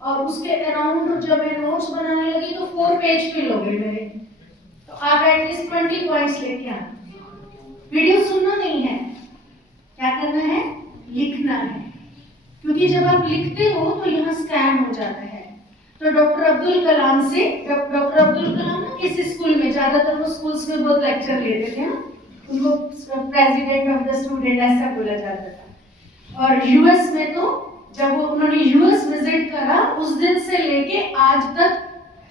और उसके अराउंड जब मैं नोट्स बनाने लगी तो 4 पेज फिल हो गए मेरे। तो आप एटलीस्ट 20 पॉइंट्स लेके आना। वीडियो सुनना नहीं है, क्या करना है, लिखना है, क्योंकि जब आप लिखते हो तो यहाँ स्कैन हो जाता है। तो डॉक्टर अब्दुल कलाम से, डॉक्टर अब्दुल कलाम ना किसी स्कूल में, ज्यादातर वो स्कूल्स में बहुत लेक्चर लेते थे ना, उनको प्रेसिडेंट ऑफ द स्टूडेंट ऐसा बोला जाता था। और यूएस में तो जब उन्होंने यूएस विजिट करा उस दिन से लेके आज तक,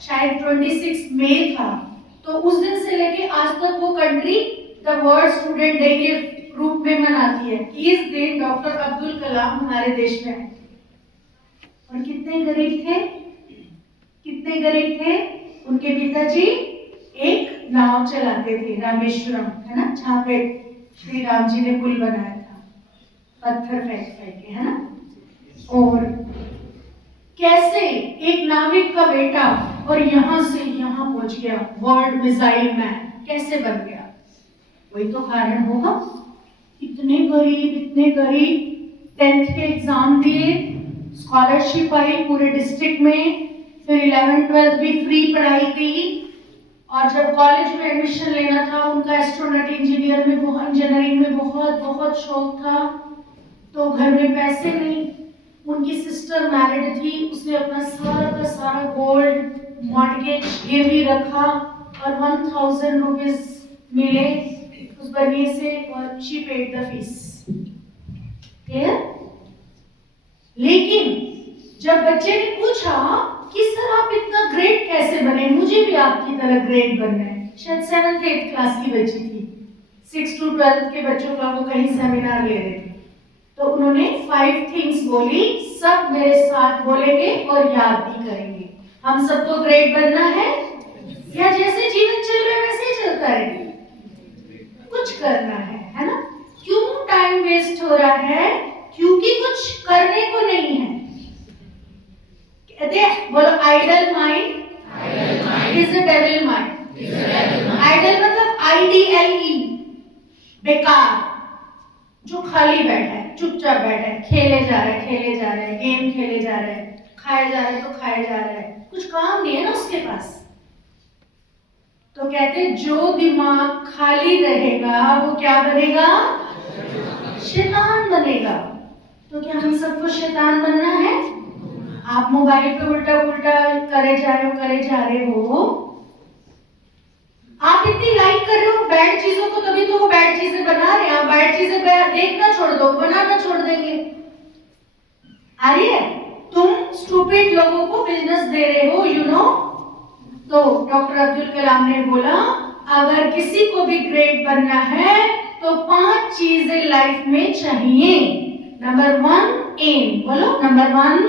शायद 26 मई था, तो उस दिन से लेके आज तक वो country the world student day के रूप में मनाती है। इस दिन डॉक्टर अब्दुल कलाम हमारे देश में आए। और कितने गरीब थे, कितने गरीब थे। उनके पिताजी एक नाव चलाते थे, रामेश्वरम है ना, जहाँ पे श्री राम जी ने पुल बनाया था, पत्थर फेंक फेंक के, है ना। और कैसे एक नाविक का बेटा और यहाँ से यहाँ पहुंच गया, वर्ल्ड मिसाइल मैन कैसे बन गया, वही तो कारण होगा। इतने गरीब 10th के एग्जाम दिए, स्कॉलरशिप आई पूरे डिस्ट्रिक्ट में, फिर 11th 12th भी फ्री पढ़ाई की। और जब कॉलेज में एडमिशन लेना था, उनका एस्ट्रोनॉट इंजीनियरिंग में बहुत शौक था, तो घर में पैसे नहीं। उनकी सिस्टर मैरिड थी, उसने अपना सारा का सारा गोल्ड मॉर्गेज गिरवी रखा और 1000 रुपीज मिले उस बनिए से, और she paid the fees. Clear? लेकिन जब बच्चे ने पूछा कि सर आप इतना ग्रेट कैसे बने, मुझे भी आपकी तरह ग्रेट बनना है, शायद 7th 8th क्लास की बच्ची थी, 6 to 12 के बच्चों का वो कहीं सेमिनार ले रहे थे, तो उन्होंने 5 थिंग्स बोली, सब मेरे साथ बोलेंगे और याद भी करेंगे। हम सबको ग्रेट बनना है, या जैसे जीवन चल रहा है वैसे ही चलता रहेगा, कुछ करना है ना। क्यों टाइम वेस्ट हो रहा है? क्योंकि कुछ करने को नहीं है। कहते हैं, बोलो, idle mind is a devil mind. Idle मतलब IDLE, बेकार, जो खाली बैठा है, चुपचाप बैठा है, खेले जा रहा है, गेम खेले जा रहा है, खाए जा रहा है, कुछ काम नहीं है ना उसके पास। तो कहते हैं जो दिमाग खाली रहेगा वो क्या बनेगा? शैतान बनेगा। तो क्या हम सबको शैतान बनना है? आप मोबाइल पे उल्टा पुल्टा करे जा रहे हो, आप इतनी लाइक कर रहे हो बैड चीजों को, तभी तो वो बैड चीजें बना रहे हैं। आप बैड चीजें देखना छोड़ दो, बनाना छोड़ देंगे। अरे तुम स्टूपिड लोगों को बिजनेस दे रहे हो, यू नो। तो डॉक्टर अब्दुल कलाम ने बोला, अगर किसी को भी ग्रेट बनना है तो 5 चीजें लाइफ में चाहिए। नंबर 1 एम, बोलो, number 1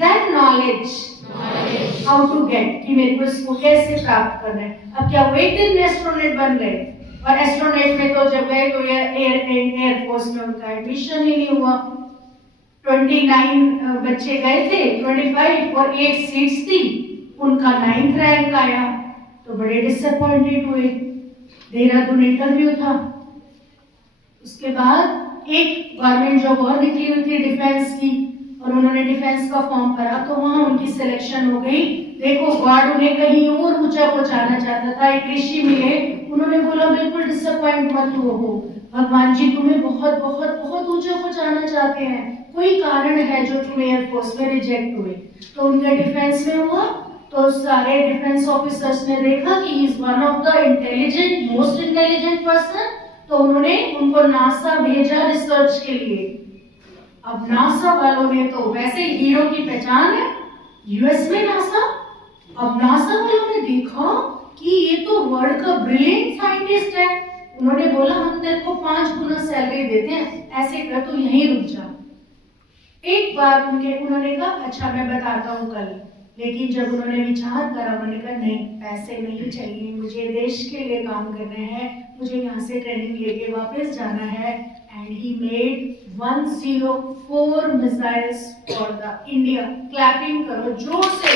then knowledge, how to get, कि मेरे को इसको कैसे प्राप्त करना है। अब क्या वो एक दिन में एस्ट्रोनॉट बन गए? और एस्ट्रोनॉट में तो जब गए तो एयरफोर्स में उनका एडमिशन ही नहीं हुआ। 29 बच्चे गए थे, 25 और 8 सीट्स थी, उनका 9th रैंक आया, तो बड़े डिसअपॉइंटेड हुए। देहरादून इंटरव्यू था, उसके बाद एक गवर्नमेंट जॉब और निकली हुई थी डिफेंस की, और उन्होंने डिफेंस का फॉर्म भरा, तो वहां उनकी सिलेक्शन हो गई। देखो, गॉड उन्हें कहीं और ऊंचा पहुंचाना चाहता था। एक ऋषि मिले, उन्होंने बोला बिल्कुल डिसअपॉइंट मत हो, भगवान जी तुम्हें बहुत ऊंचा पहुंचाना चाहते हैं, कोई कारण है जो तुम एयरफोर्स में रिजेक्ट हुए। तो उनका डिफेंस में हुआ, तो सारे डिफेंस ऑफिसर्स ने देखा कि he is one of the intelligent, most intelligent person, तो उन्होंने उनको नासा भेजा रिसर्च के लिए। अब नासा वालों ने तो वैसे हीरो की पहचान है यूएस में नासा। अब नासा वालों ने देखा कि ये तो वर्ल्ड का ब्रिलियंट साइंटिस्ट है, उन्होंने बोला हम तेरे को 5 गुना सैलरी देते हैं, ऐसे कर तू यहीं रुक जा। एक बार उन्होंने कहा अच्छा मैं बताता हूँ कल, लेकिन जब उन्होंने विचार करा, उन्होंने कहा नहीं, पैसे नहीं चाहिए, मुझे देश के लिए काम करना है, मुझे यहाँ से ट्रेनिंग लेके वापस जाना है। And he made 104 missiles for the India. Clapping करो जोर से।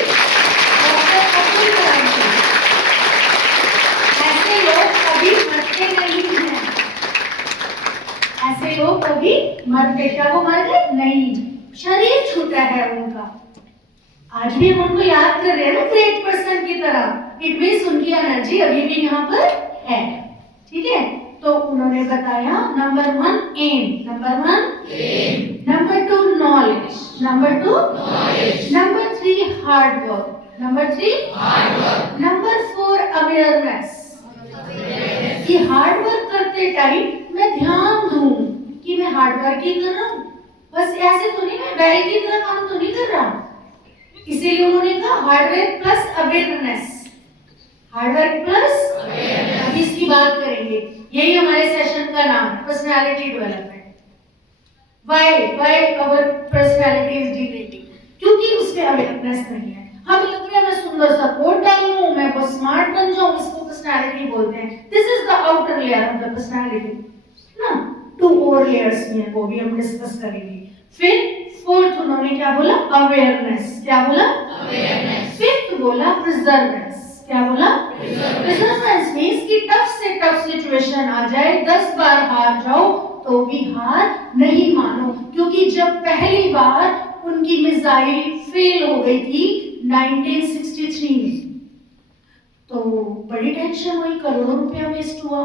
ऐसे लोग कभी मरते नहीं हैं, ऐसे लोग कभी मरते, क्या वो मर गए? नहीं, शरीर छूटा है उनका, आज भी हम उनको याद कर रहे हैं ना ग्रेट पर्सन की तरह। इट मीन्स उनकी एनर्जी अभी भी यहाँ पर है। ठीक है, तो उन्होंने बताया number 1 aim, number 2 knowledge, number 3 hard work, number 4 awareness, कि हार्ड वर्क करते टाइम मैं ध्यान दूं कि मैं हार्ड वर्क ही कर रहा हूं, बस ऐसे तो नहीं मैं बैल की तरह काम तो नहीं कर रहा। इसीलिए उन्होंने कहा hard work plus awareness, hard work plus awareness. अभी इसकी बात करेंगे, यही हमारे सेशन का नाम है, personality development. Why our personality is degrading? क्योंकि उसमें अवेयरनेस नहीं है। हमें लग रहा है मैं सुंदर सा कोट डाल लूं, मैं बहुत स्मार्ट बन जाऊं, इसको पर्सनालिटी बोलते हैं। This is the outer layer of the personality ना। 2 और लेयर्स में वो भी हम डिस्कस करेंगे। फिर फोर्थ उन्होंने क्या बोला? अवेयरनेस। क्या बोला? अवेयरनेस। फिफ्थ बोला प्रिजर्वेंस। क्या बोला? प्रिजर्वेंस मींस कि टफ से टफ सिचुएशन आ जाए, 10 बार हार जाओ तो भी हार नहीं मानो, क्योंकि जब पहली बार उनकी मिसाइल फेल हो गई थी 1963 में, तो बड़ी टेंशन हुई, करोड़ों रुपया वेस्ट हुआ।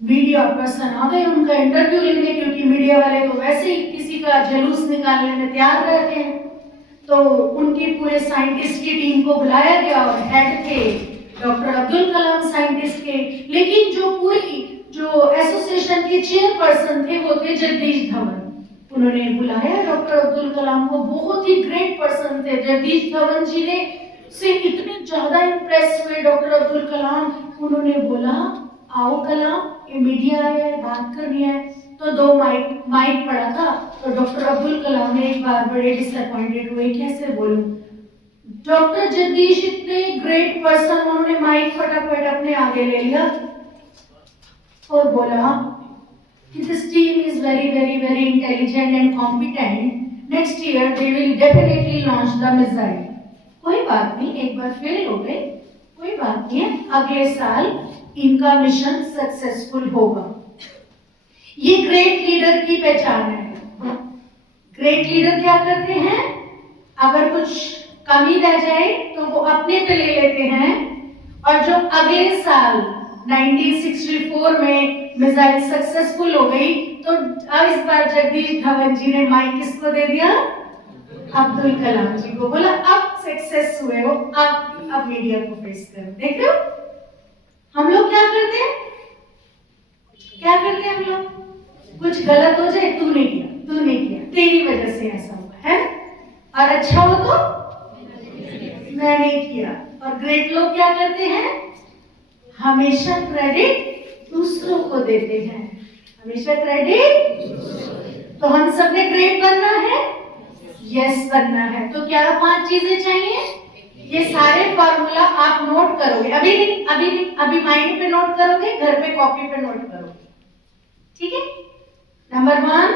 मीडिया पर्सन आ गए उनका इंटरव्यू लेने, क्योंकि मीडिया वाले तो वैसे ही किसी का जलूस निकालने में तैयार रहते हैं। तो उनके पूरे साइंटिस्ट की टीम को बुलाया गया और हेड थे डॉक्टर अब्दुल कलाम साइंटिस्ट के, लेकिन जो एसोसिएशन के चेयरपर्सन थे वो थे जगदीश धवन। उन्होंने बुलाया डॉक्टर अब्दुल कलाम को, बहुत ही ग्रेट पर्सन थे जगदीश धवन जी ने, से इतने ज्यादा इंप्रेस हुए डॉक्टर अब्दुल कलाम। उन्होंने बोला आओ कलाम, ये मीडिया है, बात करनी है। तो 2 माइक पड़ा था, तो डॉक्टर अब्दुल कलाम ने एक बार बड़े डिसअपॉइंटेड हुए, कैसे बोलूं। डॉक्टर जगदीश इतने ग्रेट पर्सन, उन्होंने माइक फटाफट अपने आगे ले लिया और बोला कि this team is very very very intelligent and competent, next year they will definitely launch the missile. कोई बात नहीं, एक बार फेल हो गए, कोई बात नहीं है, अगले साल इनका मिशन सक्सेसफुल होगा। ये ग्रेट लीडर की पहचान है। ग्रेट लीडर क्या करते हैं? अगर कुछ कमी रह जाए तो वो अपने पे ले लेते हैं, और जो अगले साल 1964 में मिसाइल सक्सेसफुल हो गई, तो इस बार जगदीश धवन जी ने माइक किसको दे दिया? अब्दुल कलाम जी को। बोला अब सक्सेस हुए हो, अब मीडिया को फेस करो। देख रहे हो हम लोग क्या करते हैं? क्या करते हैं हम लोग? कुछ गलत हो जाए, तू नहीं किया, तेरी वजह से ऐसा हुआ है, और अच्छा हो तो मैं नहीं किया। और ग्रेट लोग क्या करते हैं? हमेशा क्रेडिट दूसरों को देते हैं, हमेशा क्रेडिट। तो हम सबने ग्रेट बनना है, यस बनना है। तो क्या 5 चीजें चाहिए? ये सारे फॉर्मूला आप नोट करोगे, अभी माइंड पे नोट करोगे, घर पे कॉपी पे नोट करोगे। ठीक है? Number 1,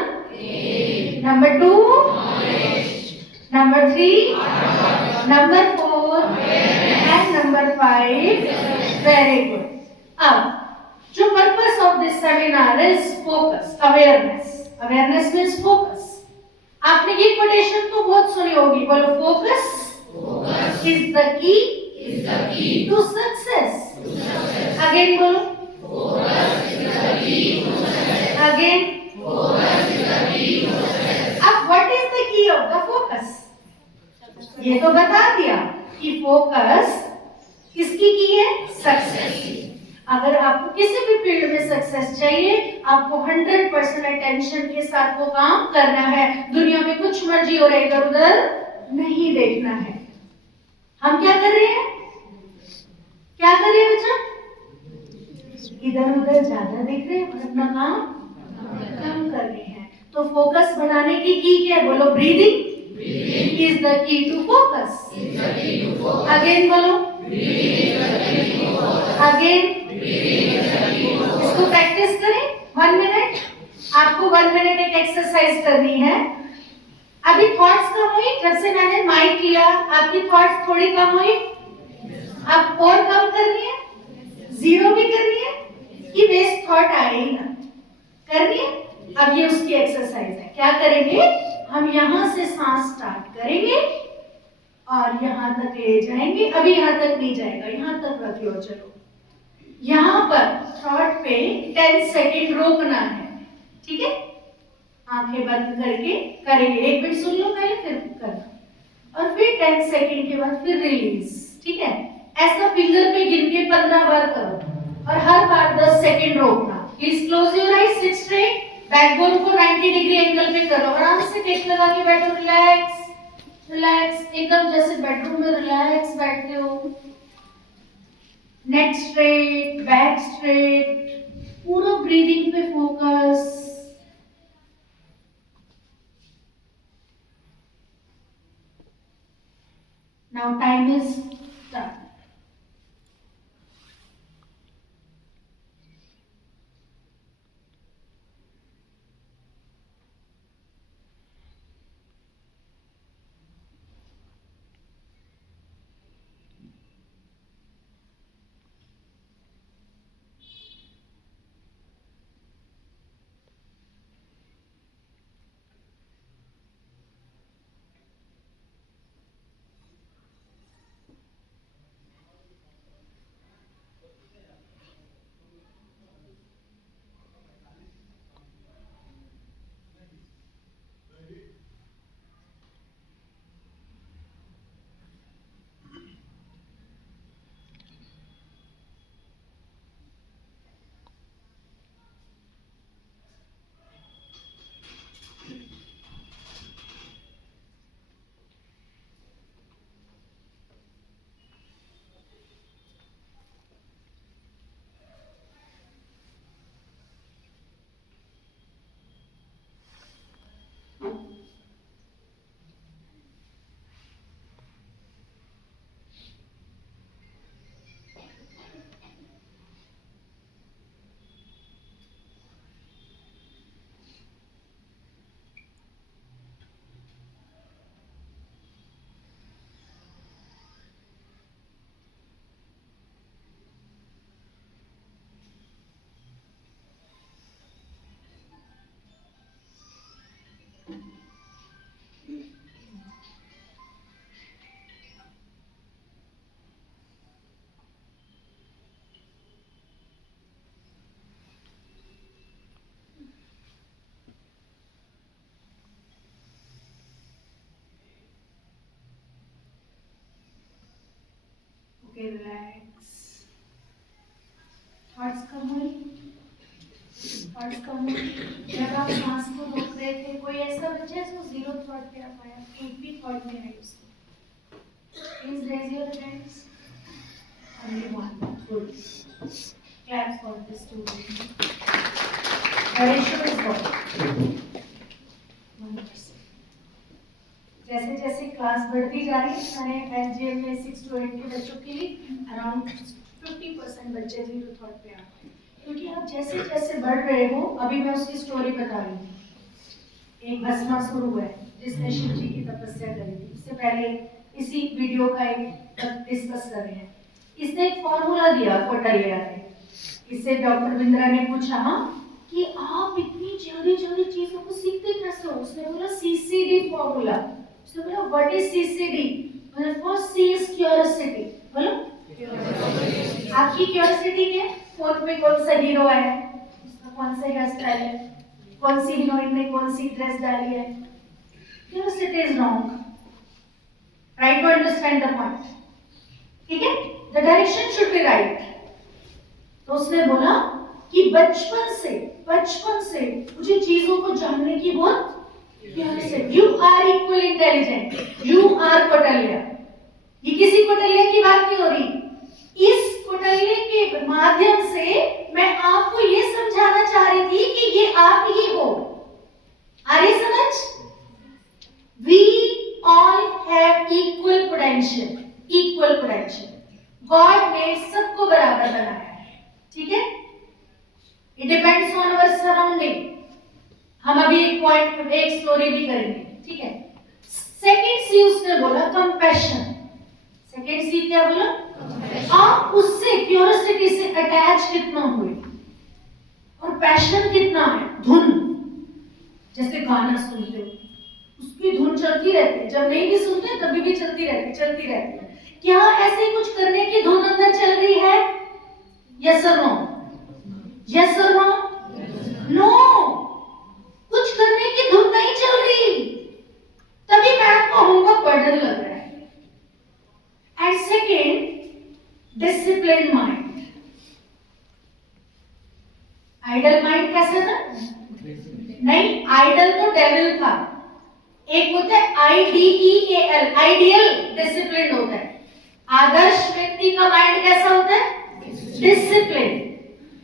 number 2, number 3, number 4 and number 5। Very good. अब जो purpose of this seminar is focus, awareness means focus. आपने ये कोटेशन तो बहुत सुनी होगी, बोलो focus is the key to success. Again बोलो, focus is the key to success. Again, focus is the key to success. अब what is the key of the focus? ये तो बता दिया कि फोकस किसकी की है? सक्सेस की। अगर आपको किसी भी फील्ड में सक्सेस चाहिए, आपको 100% अटेंशन के साथ वो काम करना है। दुनिया में कुछ मर्जी हो रहा है, इधर उधर नहीं देखना है। हम क्या कर रहे हैं? क्या कर रहे हैं बच्चा? इधर उधर ज्यादा देख रहे हैं और अपना काम कम कर रहे हैं। तो फोकस बनाने की क्या है? बोलो breathing is the key to focus. Again बोलो, अगेन। इसको प्रैक्टिस करें 1 मिनट। आपको 1 मिनट एक एक्सरसाइज करनी है। अभी थॉट्स कम हुई, जब से मैंने माइक किया आपकी थॉट्स थोड़ी कम हुई। अब और कम करनी है, 0 भी करनी है कि वेस्ट थॉट आए ही ना, करनी है। अब ये उसकी एक्सरसाइज है। क्या करेंगे? हम यहां से सांस स्टार्ट करेंगे और यहाँ तक ले जाएंगे, अभी यहाँ तक नहीं जाएगा, यहाँ तक रखियो। चलो यहाँ पर थ्रॉट पे 10 सेकेंड रोकना है, ठीक है? आंखें बंद करके करेंगे, 1 मिनट सुन लो पहले फिर करना, और फिर 10 सेकेंड के बाद फिर रिलीज, ठीक है? ऐसा फिंगर पे गिन के 15 बार करो और हर बार 10 सेकेंड रोकना। Please close your eyes, seat straight, backbone को 90 डिग्री एंगल पे करो, आराम से टेक लगा के बैठो, रिलैक्स रिलैक्स, एकदम जैसे बेडरूम में रिलैक्स बैठते हो। नेक स्ट्रेट, बैक स्ट्रेट, पूरा ब्रीदिंग पे focus. Now time is done. Okay, relax. Thoughts कम हुई, थॉट्स कम हुई। जब आप सांस को रोक रहे थे, कोई ऐसा बच्चा है जो जीरो थॉट पे आ पाया, एक भी थॉट में नहीं उसको? Please raise your hands. Only one. Good. Clap for the student. The ratio is what? 1%. जैसे जैसे क्लास बढ़ती जा रही है, मैंने एसडीएम में 6 to 8 के बच्चों के लिए अराउंड 50% बच्चे जीरो थॉट पे आ गए, क्योंकि आप जैसे जैसे बढ़ रहे हो। अभी मैं उसकी स्टोरी बता रही हूँ। एक भस्मासुर हुआ है जिसने शिव जी की तपस्या करी थी। इससे पहले इसी वीडियो का एक डिस्कस कर रहे हैं। इसने एक फॉर्मूला दिया कोटलिया ने। इससे डॉक्टर बिंद्रा ने पूछा, हाँ कि आप इतनी जल्दी जल्दी चीजों को सीखते कैसे हो? उसने बोला सीसीडी फॉर्मूला। उसने बोला व्हाट इज सीसीडी? बोला फर्स्ट सी इज क्यूरियोसिटी। बोलो आपकी क्यूरियोसिटी क्या है? फोन पे कौन सा हीरो है, उसका कौन सा हेयर स्टाइल है, कौन सी हीरोइन ने कौन सी ड्रेस डाली है। Curiosity is wrong. Try to understand the point, ठीक है? The direction should be right. तो उसने बोला कि बचपन से मुझे चीजों को जानने की बहुत curiosity. You are equal intelligent, you are कोटलिया। ये किसी कोटलिया की बात नहीं हो रही। इस कोटलिया के माध्यम से मैं आपको ये समझाना चाह रही थी कि ये आप ही हो। आ रही समझ? We all have equal potential, equal potential. God ने सबको बराबर बनाया है, ठीक है? It depends on our surrounding. हम अभी एक पॉइंट, एक स्टोरी भी करेंगे, ठीक है? सेकेंड सी उसने बोला कंपैशन। सेकेंड सी क्या बोला? आप उससे क्यूरियोसिटी से अटैच कितना हुए और पैशन कितना है। धुन, जैसे गाना सुनते हो, उस उसकी धुन चलती रहती है, जब नहीं भी सुनते तभी भी चलती रहती है। क्या ऐसे कुछ करने की धुन अंदर चल रही है? यस और नो? यस और नो? नो, कुछ करने की धुन नहीं चल रही, तभी मैम को होमवर्क बर्डन लग रहा है। And second, discipline mind. Idle mind कैसे था? नहीं, आइडल तो डेविल था। एक होता है IDEAL, आइडियल, डिसिप्लिन होता है। आदर्श व्यक्ति का माइंड कैसा होता है? डिसिप्लिन।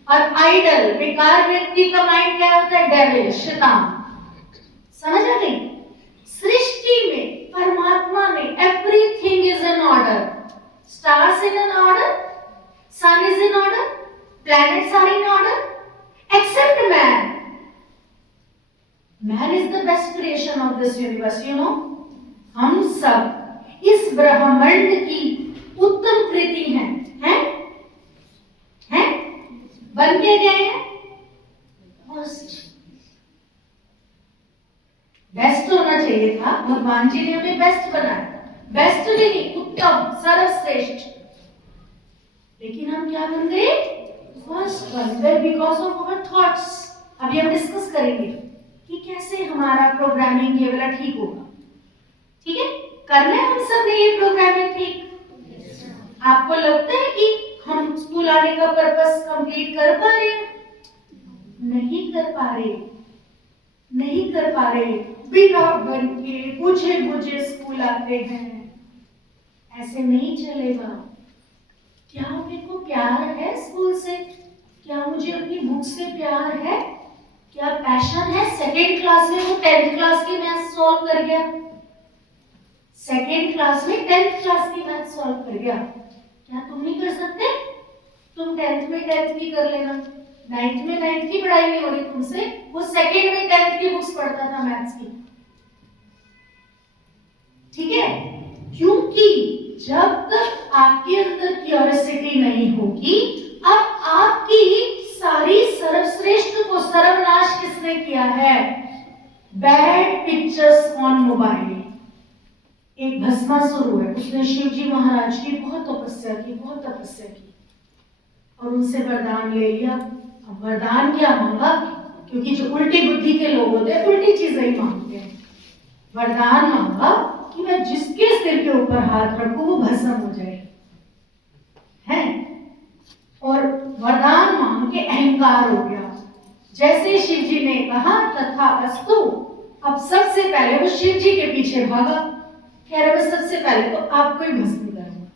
और आइडल, बेकार व्यक्ति का माइंड क्या होता है? डेविल, शैतान। समझ आ गई? सृष्टि में, परमात्मा में everything is in order. Stars in an order, sun is in order, planets are in order, except man. Man is the best creation of this universe, you know. हम सब इस ब्रह्मांड की उत्तम कृति हैं, हैं? बन के गए हैं बेस्ट होना चाहिए था। भगवान जी ने हमें बेस्ट बनाया, बेस्ट नहीं, उत्तम, सर्वश्रेष्ठ। लेकिन हम क्या बन गए? फर्स्ट बन गए बिकॉज ऑफ आवर थॉट्स। अभी हम डिस्कस करेंगे कि कैसे हमारा प्रोग्रामिंग ये वाला ठीक होगा। ठीक है, करना है हम सब ने ये प्रोग्रामिंग ठीक। आपको लगता है कि हम स्कूल आने का पर्पस कंप्लीट कर पा रहे हैं? नहीं कर पा रहे, नहीं कर पा रहे। बिना बन के बुझे बुझे स्कूल आते हैं, ऐसे नहीं चलेगा। क्या मेरे को प्यार है स्कूल से? क्या मुझे अपनी बुक से प्यार है? क्या पैशन है? सेकेंड क्लास में वो 10th क्लास की मैथ सॉल्व कर गया, सेकेंड क्लास में 10th क्लास की मैथ सॉल्व कर गया। क्या तुम नहीं कर सकते? तुम 10th में 10th की कर लेना, 9th में 9th की पढ़ाई नहीं हो रही तुमसे, वो सेकेंड में 10th की बुक्स पढ़ता था मैथ्स की। ठीक है, क्योंकि जब तक आपके अंदर क्यूरियोसिटी नहीं होगी, अब आपकी सारी सर्वश्रेष्ठ को सर्वनाश किसने किया है? Bad pictures on mobile. एक भस्मासुर हुआ, उसने शिव जी महाराज की बहुत तपस्या की और उनसे वरदान ले लिया। अब वरदान क्या मांगा? क्योंकि जो उल्टी बुद्धि के लोग होते हैं उल्टी चीजें ही मांगते हैं। वरदान मांगा कि मैं जिसके सिर के ऊपर हाथ रखूं वो भस्म हो जाए, है? और वरदान मांग के अहंकार हो गया। जैसे शिव जी ने कहा तथास्तु, अब सबसे पहले वो शिव जी के पीछे भागा, कह रहा मैं सबसे पहले तो आपको ही भस्म करूंगा।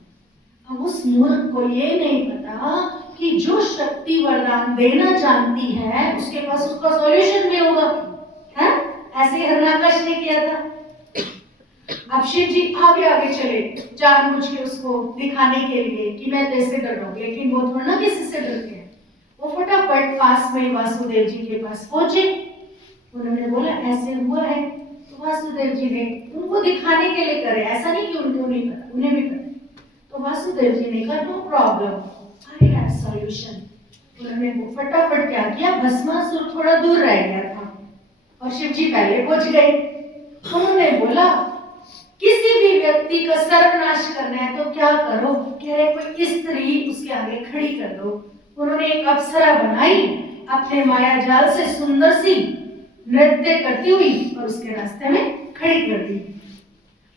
अब उस मूर्ख को ये नहीं पता कि जो शक्ति वरदान देना जानती है उसके पास उसका सॉल्यूशन भी होगा, है? ऐसे हिरण्याकश ने किया था। अब शिव जी आगे आगे चले जानबूझ के उसको दिखाने के लिए कि मैं तेरे से डर रहा हूं, लेकिन वो थोड़ा ना किसी से डरते हैं। वो फटाफट पास में वासुदेव जी के पास पहुंचे। उन्होंने बोला ऐसे हुआ है, तो वासुदेव जी ने उनको दिखाने के लिए करे, ऐसा नहीं कि उनको नहीं पता, उन्हें भी पता। तो वासुदेव जी ने कहा no problem, I have solution. उन्होंने वो फटाफट क्या किया, भस्मासुर थोड़ा दूर रह गया था और शिव जी पहले पहुंच गए। उन्होंने बोला किसी भी व्यक्ति का सर्वनाश करना है तो क्या करो? कह रहे कोई स्त्री उसके आगे खड़ी कर दो। उन्होंने एक अप्सरा बनाई, अपने माया जाल से सुंदर सी नृत्य करती हुई और उसके रास्ते में खड़ी कर दी।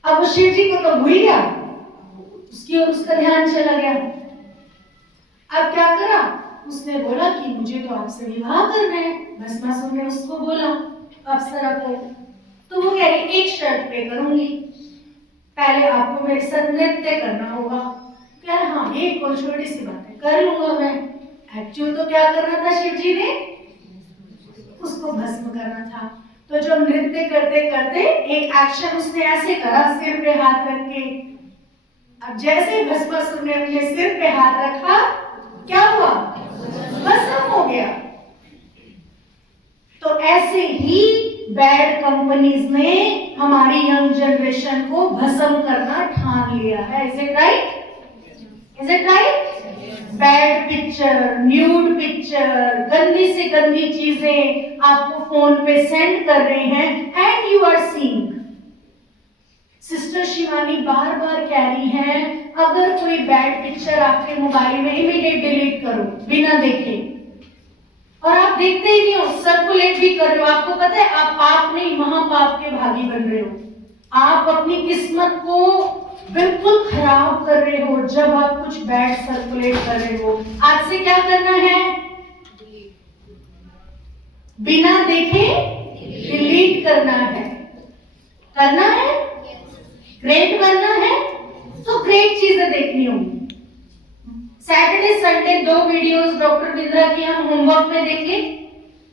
अब वो शिव जी को तो भूल गया, उसकी ओर उसका ध्यान चला गया। अब क्या करा? उसने बोला कि मुझे तो आपसे विवाह करना है। भस्मासुर ने उसको बोला अप्सरा को, तो वो कह रही एक शर्त पे करूंगी, पहले आपको मेरे साथ नृत्य करना होगा। कह रहा हाँ ये कोई छोटी सी बात है, कर लूंगा मैं। एक्चुअल तो क्या करना था शिव जी ने? उसको भस्म करना था। तो जब नृत्य करते करते एक एक्शन उसने ऐसे करा, सिर पे हाथ रख के। अब जैसे भस्मासुर ने अपने सिर पे हाथ रखा, क्या हुआ? भस्म हो गया। तो ऐसे ही बैड कंपनीज ने हमारी यंग जनरेशन को भस्म करना ठान लिया है। Is it right? Is it right? Bad picture, nude picture, गंदी से गंदी चीजें आपको फोन पे सेंड कर रहे हैं and you are seeing. Sister Shivani बार बार कह रही है, अगर कोई बैड पिक्चर आपके मोबाइल में, इमीडिएट डिलीट करो बिना देखे। और आप देखते ही नहीं हो, सर्कुलेट भी कर रहे हो, आपको पता है आप पाप नहीं महापाप के भागी बन रहे हो। आप अपनी किस्मत को बिल्कुल खराब कर रहे हो जब आप कुछ बैड सर्कुलेट कर रहे हो। आज से क्या करना है? बिना देखे डिलीट करना है। करना है? ग्रेट बनना है तो ग्रेट चीजें देखनी होंगी। Saturday Sunday 2 videos doctor Bindra की हम होमवर्क में देंगे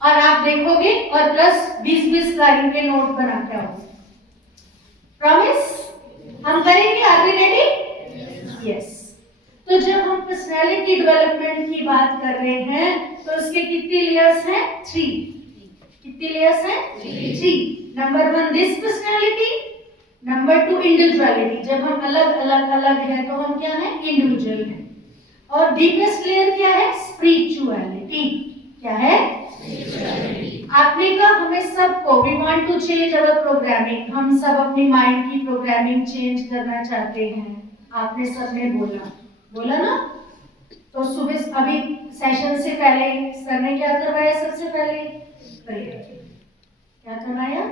और आप देखोगे और प्लस 20-20 लाइन के नोट बना के आओगे। प्रॉमिस? हम करेंगे। Are we ready? यस। तो जब हम पर्सनालिटी डेवलपमेंट की बात कर रहे हैं तो उसके कितनी लेयर्स हैं? 3। कितनी लेयर्स हैं? 3। Number 1 this personality, number 2 individuality. जब हम अलग अलग अलग हैं तो हम क्या हैं? इंडिविजुअल हैं। और डीपेस्ट लेयर क्या है? स्पिरिचुअलिटी। क्या है? आपने कहा हमें सबको we want to change our programming, हम सब अपनी माइंड की प्रोग्रामिंग चेंज करना चाहते हैं। आपने सबने बोला ना? तो सुबह अभी सेशन से पहले सर ने क्या करवाया? सबसे पहले प्रेयर। क्या करवाया?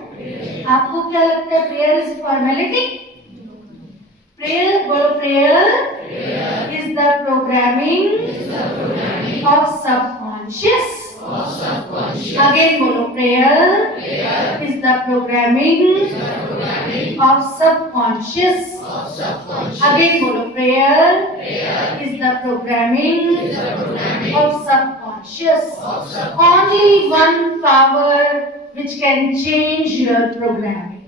आपको क्या लगता है प्रेयर इज फॉर्मेलिटी? प्रेयर, बोलो prayer is the programming of subconscious. Again बोलो prayer is the programming of subconscious. Again बोलो prayer is the programming of subconscious. Only one power which can change your programming.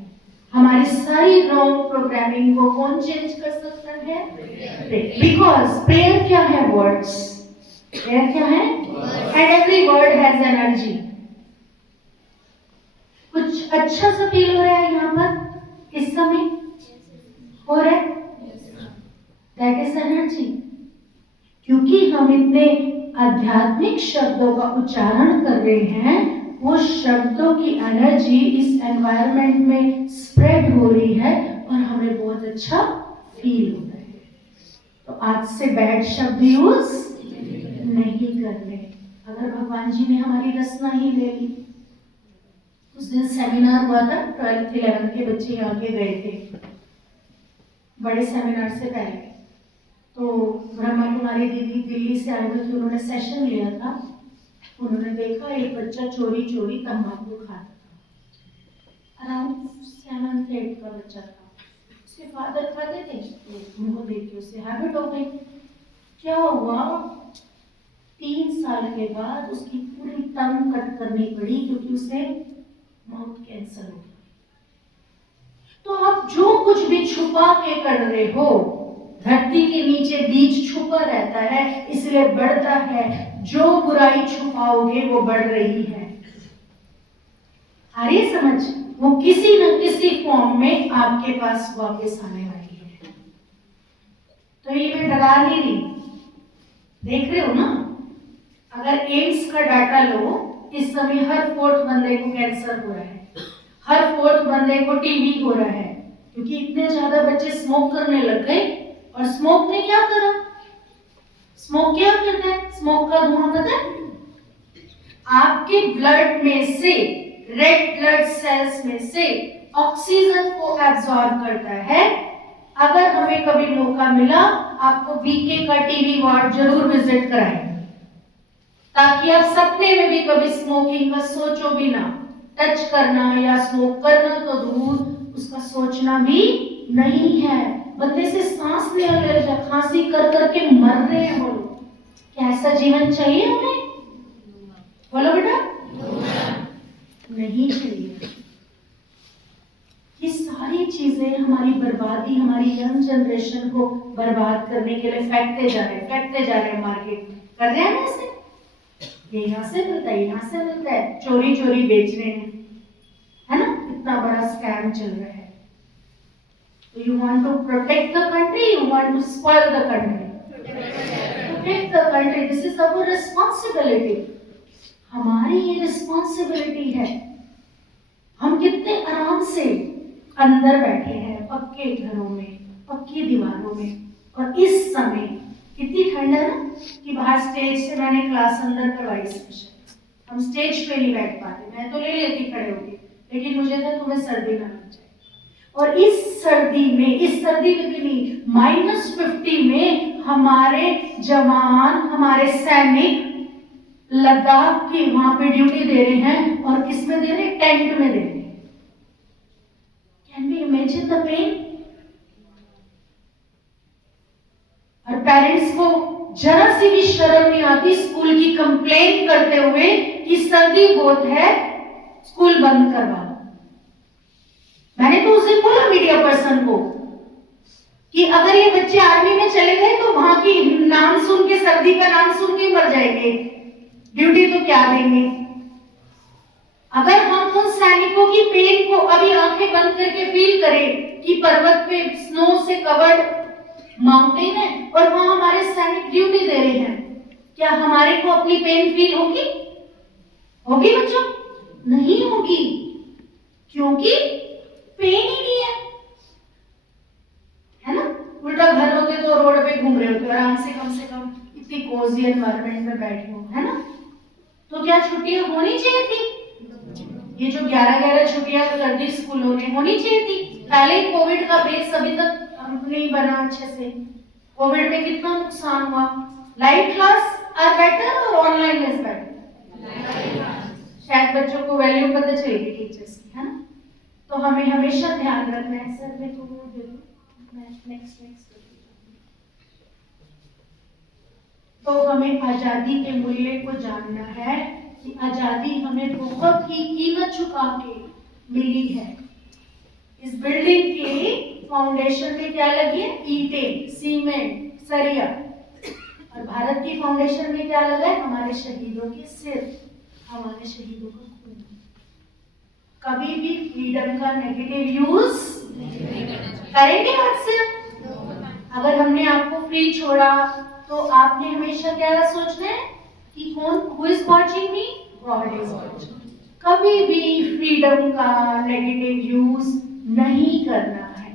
हमारी सारी wrong programming को कौन change कर सकता है? Because prayer क्या है? वर्ड्स। प्रेयर क्या है? And every word has energy. कुछ अच्छा सा फील हो रहा है यहाँ पर इस समय? हो रहा है? That is energy. क्योंकि हम इतने आध्यात्मिक शब्दों का उच्चारण कर रहे हैं, वो शब्दों की एनर्जी इस एनवायरनमेंट में स्प्रेड हो रही है और हमें बहुत अच्छा फील होता है। तो आज से बैड शब्द यूज नहीं करने। अगर भगवान जी ने हमारी रचना ही ले ली। उस दिन सेमिनार हुआ था, 12th 11th के बच्चे यहाँ के गए थे बड़े सेमिनार से पहले। तो ब्रह्मा कुमारी दीदी दिल्ली से आए हुए थे, उन्होंने सेशन लिया था। उन्होंने देखा एक बच्चा चोरी चोरी तंबाकू खाता था। अराउंड 7th 8th का बच्चा था। उसके फादर खाते थे, उनको देख के उससे हैबिट हो गई। क्या हुआ? 3 साल के बाद उसकी पूरी टंग कट करनी पड़ी क्योंकि उसे माउथ कैंसर हो गया। तो आप जो कुछ भी छुपा के कर रहे हो, धरती के नीचे बीज छुपा रहता है इसलिए बढ़ता है। जो बुराई छुपाओगे वो बढ़ रही है। आ रही है समझ? वो किसी न किसी फॉर्म में आपके पास वापस आने वाली है। तो ये मैं डरा नहीं रही, देख रहे हो ना? अगर एम्स का डाटा लो, इस समय हर 4th बंदे को कैंसर हो रहा है, हर 4th बंदे को टीबी हो रहा है, क्योंकि इतने ज्यादा बच्चे स्मोक करने लग गए। और स्मोक ने क्या करा? स्मोक क्या करता है? स्मोक का धुआं पता है? आपके ब्लड में से, रेड ब्लड सेल्स में से ऑक्सीजन को एब्जॉर्ब करता है। अगर हमें कभी मौका मिला, आपको बीके का टीबी वार्ड जरूर विजिट कराएं, ताकि आप सपने में भी कभी स्मोकिंग का सोचो भी ना। टच करना या स्मोक करना तो दूर, उसका सोचना भी नहीं है। बंदे से सांस ले ले जा, खांसी कर करके मर रहे हैं वो लोग। क्या ऐसा जीवन चाहिए हमें? बोलो बेटा। नहीं चाहिए। ये सारी चीजें हमारी बर्बादी, हमारी यंग जनरेशन को बर्बाद करने के लिए फेंकते जा रहे हैं मार्केट में। कर रहे हैं ना ऐसे? ये यहाँ से मिलता है, यहाँ से मिलता है, चोरी चोरी बेच रहे हैं, है ना? इतना बड़ा स्कैम चल रहा है। So you want to protect the country, you want to spoil the country. Protect the country. This is our responsibility. हमारी ये रिस्पॉन्सिबिलिटी है। हम कितने आराम से अंदर बैठे हैं पक्के घरों में, पक्की दीवारों में। और इस समय कितनी ठंड है ना कि बाहर स्टेज से मैंने क्लास अंदर करवाई स्पेशल। हम स्टेज पे नहीं बैठ पाते, मैं तो ले लेती खड़े होके, लेकिन मुझे था तुम्हें सर्दी ना लग जाए। और इस सर्दी में भी नहीं, -50 में हमारे जवान, हमारे सैनिक लद्दाख की वहां पे ड्यूटी दे रहे हैं। और किस में दे रहे हैं? टेंट में दे रहे हैं। Can we imagine the pain? और पेरेंट्स को जरा सी भी शर्म नहीं आती स्कूल की कंप्लेन करते हुए कि सर्दी बहुत है, स्कूल बंद करवा। मैंने तो उस दिन बोला मीडिया पर्सन को कि अगर ये बच्चे आर्मी में चले गए तो वहां की नाम सुन के, सर्दी का नाम सुन के मर जाएंगे, ड्यूटी तो क्या देंगे। अगर हम उन सैनिकों की पेन को अभी आंखें बंद करके फील करें कि पर्वत पे स्नो से कवर्ड माउंटेन है और वहां हमारे सैनिक ड्यूटी दे रहे हैं, क्या हमारे को अपनी पेन फील होगी? होगी बच्चों? नहीं होगी, क्योंकि पेन ही नहीं है ना। उल्टा घर होते तो रोड पे घूम रहे होते आराम से कम इतनी कोजी एनवायरनमेंट में बैठे हो, है ना। तो क्या छुट्टियां होनी चाहिए थी? ये जो 11-11 छुट्टियां कर दी स्कूलों ने, होनी चाहिए थी। पहले कोविड का बेस अभी तक नहीं बना अच्छे से। कोविड में कितना नुकसान हुआ। लाइव क्लास आर बेटर और ऑनलाइन इज बेटर? शायद बच्चों को वैल्यू पता चलेगी टीचर्स की, है ना। तो हमें हमेशा ध्यान रखना है। सर मैं तो दे दूं, नेक्स्ट तो हमें आजादी के मूल्य को जानना है कि आजादी हमें बहुत ही कीमत चुका के मिली है। इस बिल्डिंग की फाउंडेशन में क्या लगी है? ईंटें, सीमेंट, सरिया। और भारत की फाउंडेशन में क्या लगा है? हमारे शहीदों के सिर, हमारे शहीदों का खून। कभी भी फ्रीडम का नेगेटिव यूज करेंगे आज से? अगर हमने आपको फ्री छोड़ा तो आपने हमेशा क्या सोचना है कि कौन, who is watching me? God is watching. कभी भी फ्रीडम का नेगेटिव यूज नहीं करना है।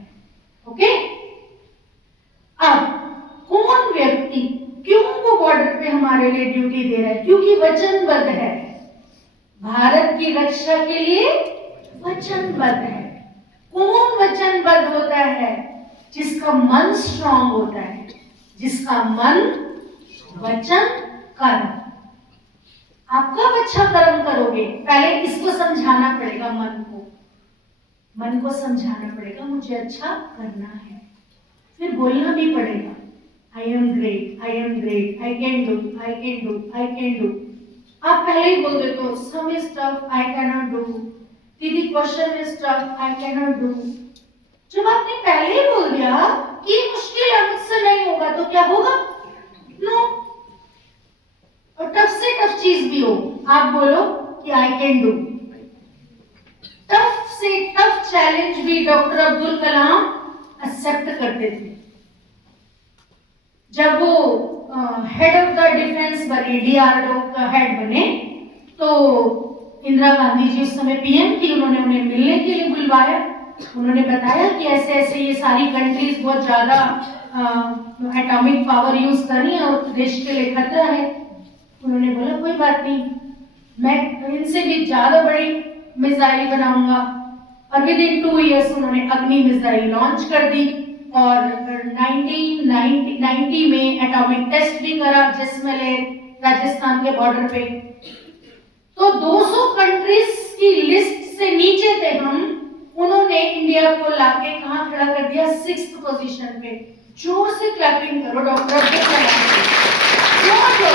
ओके? अब कौन व्यक्ति, क्यों वो बॉर्डर पे हमारे लिए ड्यूटी दे रहा है? क्योंकि वचनबद्ध है, भारत की रक्षा के लिए वचनबद्ध है। कौन वचनबद्ध होता है? जिसका मन स्ट्रांग होता है, जिसका मन, वचन, कर्म। आप कब अच्छा कर्म करोगे? पहले इसको समझाना पड़ेगा, मन को समझाना पड़ेगा मुझे अच्छा करना है। फिर बोलना भी पड़ेगा, I am great, I am great, I can do, I can do, I can do. आप पहले ही बोल देते हो sum is tough, I can not do, दीदी question is tough, I can not do. जब आपने पहले ही बोल दिया कि मुश्किल है, मुझसे नहीं होगा, तो क्या होगा? नो। और टफ से टफ चीज भी हो, आप बोलो कि आई कैन डू। टफ से टफ चैलेंज भी डॉक्टर अब्दुल कलाम एक्सेप्ट करते थे। जब वो हेड ऑफ द डिफेंस बने, डीआरडीओ का हेड बने, तो इंदिरा गांधी जी उस समय पीएम थी, उन्होंने उन्हें मिलने के लिए बुलवाया। उन्होंने बताया कि ऐसे ऐसे ये सारी कंट्रीज बहुत ज्यादा एटॉमिक पावर यूज कर रही है और देश के लिए खतरा है। उन्होंने बोला कोई बात नहीं, मैं इनसे भी ज्यादा बड़ी मिसाइल बनाऊंगा। और विद इन 2 इयर्स उन्होंने अग्नि मिसाइल लॉन्च कर दी और 1990 में एटॉमिक टेस्ट भी करा जैसलमेर, राजस्थान के बॉर्डर पे। तो 200 कंट्रीज की लिस्ट से नीचे थे हम, उन्होंने इंडिया को लाके कहां खड़ा कर दिया? 6th पोजीशन पे। जोर से क्लैपिंग करो डॉक्टर अब्दुल कलाम को।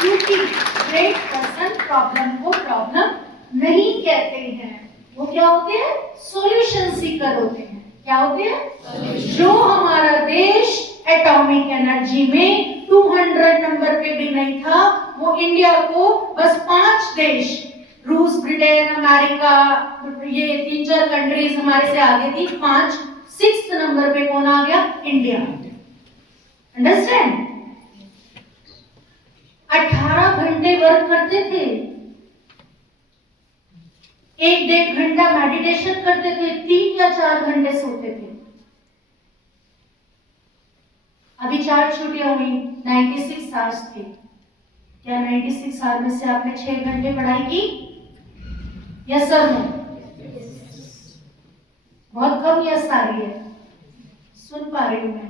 क्योंकि ग्रेट पर्सन प्रॉब्लम को प्रॉब्लम नहीं कहते हैं, वो क्या होते हैं? सॉल्यूशन सीकर होते हैं। क्या होते हैं? जो हमारा देश एटॉमिक एनर्जी में 200 नंबर पे भी नहीं था, वो इंडिया को बस 5 देश, रूस, ब्रिटेन, अमेरिका, ये 3-4 कंट्रीज हमारे से आगे थी, 6th नंबर पे कौन आ गया? इंडिया। अंडरस्टैंड? 18 घंटे वर्क करते थे, 1-1.5 घंटा मेडिटेशन करते थे, 3 या 4 घंटे सोते थे। अभी 4 छुट्टियां हुई, 96 आवर्स थे। क्या 96 आवर में से आपने 6 घंटे पढ़ाई की? Yes sir no? बहुत कम यस आ रही है, सुन पा रही हूं मैं।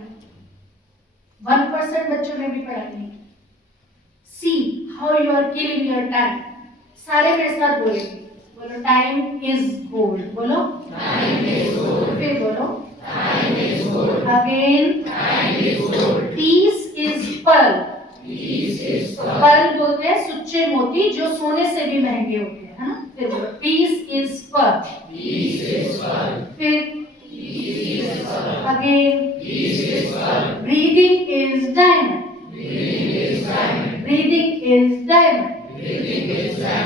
1% बच्चों ने भी पढ़ाई नहीं। See how you are killing your time. सारे मेरे साथ बोलेंगे, बोलो टाइम इज गोल्ड। बोलो टाइम इज गोल्ड। फिर बोलो time is gold. Again time is gold. Peace is pearl. Peace is pearl. Pearl बोलते हैं सुच्चे मोती जो सोने से भी महंगे होते हैं, है ना? फिर बोलो peace is pearl. Peace is pearl. फिर again breathing is diamond. Breathing is diamond.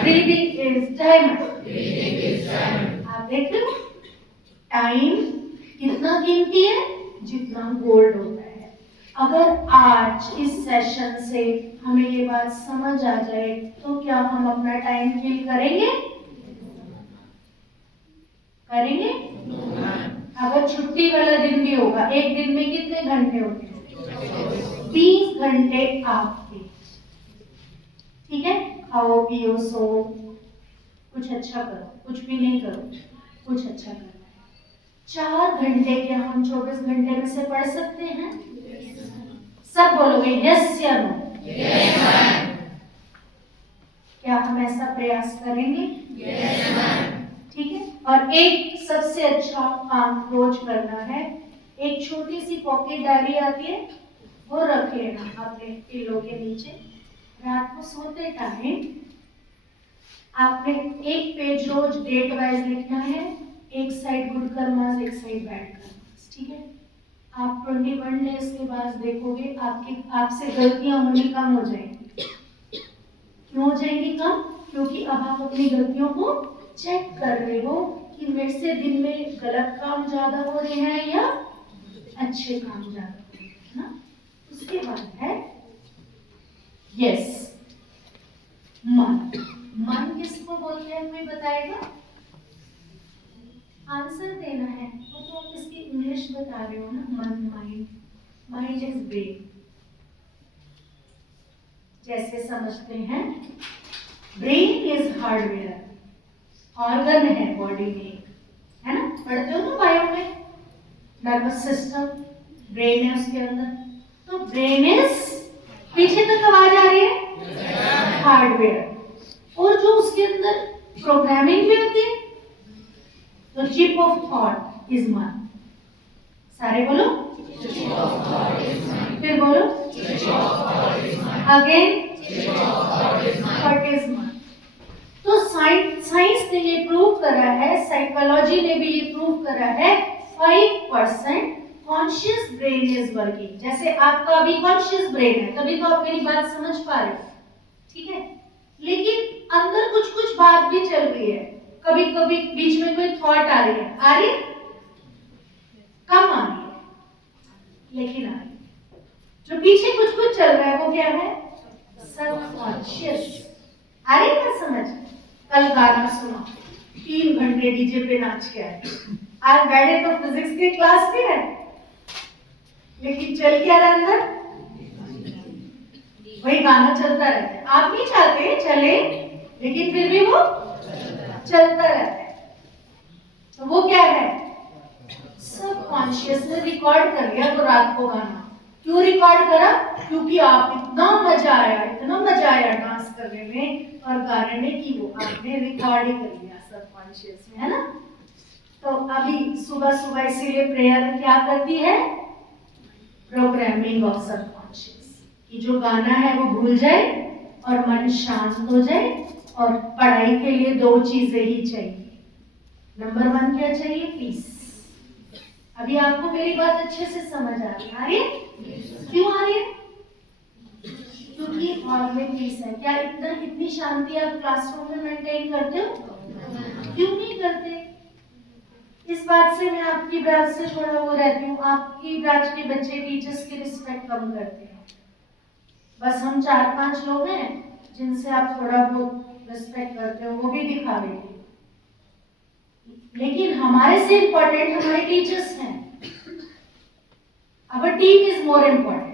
Breathing is diamond. आप देख रहे हो टाइम कितना कीमती है? जितना गोल्ड होता है। अगर आज इस सेशन से हमें ये बात समझ आ जाए तो क्या हम अपना टाइम किल करेंगे? करेंगे? अगर छुट्टी वाला दिन भी होगा, एक दिन में कितने घंटे होते हैं? 20 घंटे आपके। ठीक है, खाओ पियो सो, कुछ अच्छा करो, कुछ भी नहीं करो, कुछ अच्छा करना है। 4 घंटे क्या हम 24 घंटे में से पढ़ सकते हैं? सब बोलोगे यस या नो? क्या हम ऐसा प्रयास करेंगे? ठीक है। और एक सबसे अच्छा काम रोज करना है, एक छोटी सी पॉकेट डायरी आती है, वो रख लेना अपने पिलो के नीचे। रात को सोते टाइम आपने एक पेज रोज डेट वाइज लिखना है, एक साइड गुड कर्मास, एक साइड बैड कर्मास। ठीक है, आप 21 डेज के बाद देखोगे आपसे गलतियां होनी कम हो जाएंगी। क्यों हो जाएंगी कम? क्योंकि अब आप अपनी गलतियों को चेक कर रहे हो कि मेरे से दिन में गलत काम ज्यादा हो रहे हैं या अच्छे काम ज्यादा हो रहे हैं ना। उसके बाद है यस मन। मन किसको बोलते हैं, कोई बताएगा? आंसर देना है तो आप इसकी इंग्लिश बता रहे हो ना। मन माइंड, माइंड इज ब्रेन। जैसे समझते हैं ब्रेन इज हार्डवेयर, ऑर्गन है बॉडी में, है ना? पढ़ते हो ना बायो में, नर्वस सिस्टम ब्रेन है उसके अंदर। तो ब्रेन इज, पीछे तक आवाज आ रही है? हार्डवेयर। और जो उसके अंदर प्रोग्रामिंग भी होती है, तो चिप ऑफ थॉट इज मन। सारे बोलो फिर बोलो अगेन थॉट इज मन। तो साइंस ने ये प्रूव करा है, साइकोलॉजी ने भी ये प्रूव करा है, 5% कॉन्शियस ब्रेन इज वर्किंग। जैसे आपका अभी कॉन्शियस ब्रेन है, तभी तो आप मेरी बात समझ पा रहे हो। ठीक है, लेकिन अंदर कुछ कुछ बात भी चल रही है, कभी कभी बीच में कोई थॉट आ रही है, कम आ रही है, लेकिन आ रही है। जो पीछे कुछ कुछ चल रहा है वो क्या है? सबकॉन्शियस। आ रही है समझ? कल गाना सुना, 3 घंटे डीजे पे नाच के आए। आज बैठे तो फिजिक्स की क्लास में है, लेकिन चल क्या रहा अंदर? वही गाना चलता रहता है। आप नहीं चाहते चले, लेकिन फिर भी वो चलता रहता है। तो वो क्या है? सबकॉन्शियस ने रिकॉर्ड कर लिया वो रात को गाना। क्यों रिकॉर्ड करा? क्योंकि आप इतना मजा आया डांस करने में और गाने में कि वो आपने रिकॉर्ड ही कर लिया सबकॉन्शियस में, है ना? तो अभी सुबह सुबह इसीलिए प्रेयर क्या करती है? प्रोग्रामिंग ऑफ सबकॉन्शियस, कि जो गाना है वो भूल जाए और मन शांत हो जाए। और पढ़ाई के लिए 2 चीजें ही चाहिए। नंबर 1 क्या चाहिए? पीस। अभी आपको मेरी बात अच्छे से समझ आ रही है? क्यों आ रही है? क्योंकि हॉल में पीस है। क्या इतनी शांति आप क्लासरूम में मेंटेन करते हो? क्यों नहीं करते? इस बात से मैं आपकी ब्रांच से थोड़ा वो रहती हूँ, आपकी ब्रांच के बच्चे टीचर्स की रिस्पेक्ट कम करते हैं। बस हम 4-5 लोग हैं जिनसे आप थोड़ा बहुत रिस्पेक्ट करते हो, वो भी दिखा देंगे। लेकिन हमारे से इंपॉर्टेंट हमारे टीचर्स हैं। Our team is more important.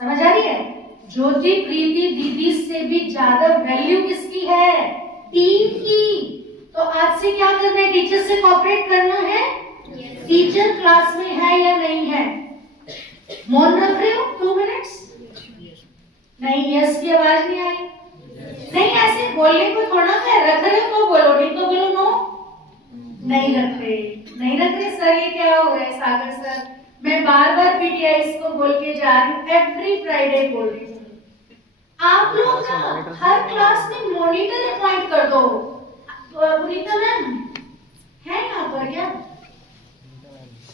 समझ आ रही है? ज्योति प्रीति दीदी से भी ज्यादा वैल्यू किसकी है? टीम की। तो आज से क्या करना है? टीचर से कोऑपरेट करना है। टीचर क्लास में है या नहीं है? मौन रख रहे हो 2 मिनट्स? नहीं, यस की आवाज नहीं आई। नहीं, ऐसे बोलने को थोड़ा है, रख रहे हो तो बोलो, नहीं तो बोलो नो। नहीं रख रहे, नहीं रख रहे सर, ये क्या हो रहा है सागर सर? मैं बार बार पीटीआई को बोल के जा रही हूँ, एवरी फ्राइडे बोल रही हूँ। आप लोग ना हर क्लास में मॉनिटर अपॉइंट कर दो। पुनीता मैम है यहाँ पर क्या?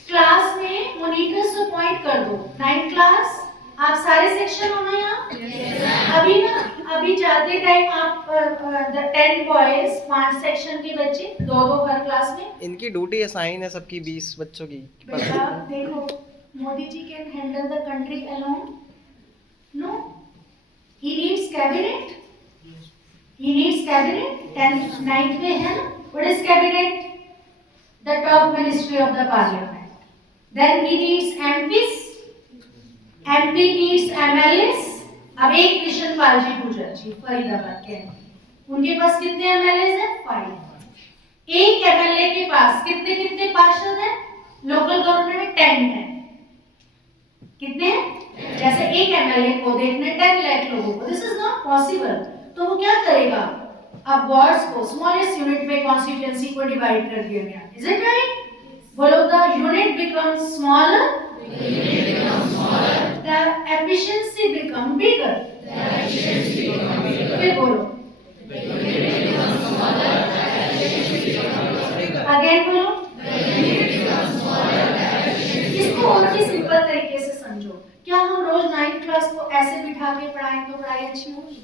क्लास में मॉनिटर्स अपॉइंट कर दो। 9th क्लास आप सारे सेक्शन हो ना यहाँ? अभी ना अभी जाते टाइम आप 10 बॉयज 5 सेक्शन के बच्चे 2-2 हर क्लास में। इनकी ड्यूटी असाइन है सबकी 20 बच्चों की। बेटा देखो, Modi ji can handle the country alone? No, he needs cabinet. He needs cabinet. 10th 9th में है ना? What is cabinet? The top ministry of the parliament. Then he needs MPs. MP needs MLAs। अब एक कृष्णपाल जी गुजर जी फरीदाबाद के, उनके पास कितने MLAs हैं? 5। एक MLA के पास कितने कितने पार्षद हैं? लोकल गवर्नमेंट में 10 है। कितने? जैसे एक MLA को देखने 10 लाख लोगों को, दिस इज नॉट पॉसिबल। तो वो क्या करेगा? अब वार्ड्स को स्मॉलेस्ट यूनिट में कॉन्स्टिट्यूएंसी को डिवाइड कर दिया गया। Is it right? बोलो, the unit becomes smaller, the efficiency become bigger। फिर बोलो, अगेन बोलो। इसको और भी सिंपल तरीके से समझो। क्या हम रोज 9th क्लास को ऐसे बिठा के पढ़ाएं तो पढ़ाई अच्छी होगी?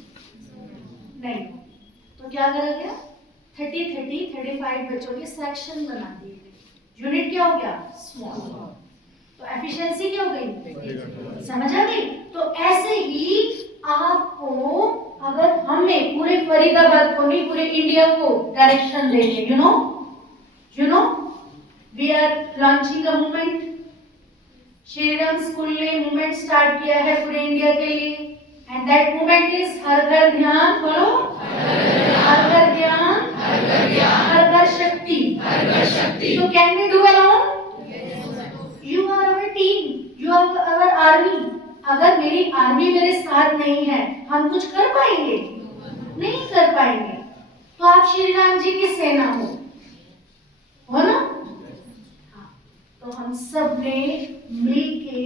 नहीं। तो क्या करा गया? 35 बच्चों के सेक्शन बना दिए गए। यूनिट क्या हो गया? स्मॉल। तो एफिशिएंसी क्या हो गई? समझ आ गई? तो ऐसे ही आपको, अगर हमें पूरे फरीदाबाद को नहीं पूरे इंडिया को डायरेक्शन देंगे, you know we are launching a movement. Shri Ram school ने मूवमेंट स्टार्ट किया है पूरे इंडिया के लिए, एंड दैट मूवमेंट इज हर घर ध्यान। बोलो, हर घर ध्यान, हर घर शक्ति। तो can we do alone? You are our team, you are our army। अगर मेरी आर्मी मेरे साथ नहीं है, हम कुछ कर पाएंगे? नहीं कर पाएंगे। तो आप श्री राम जी की सेना हो ना? तो हम सब ने मिलके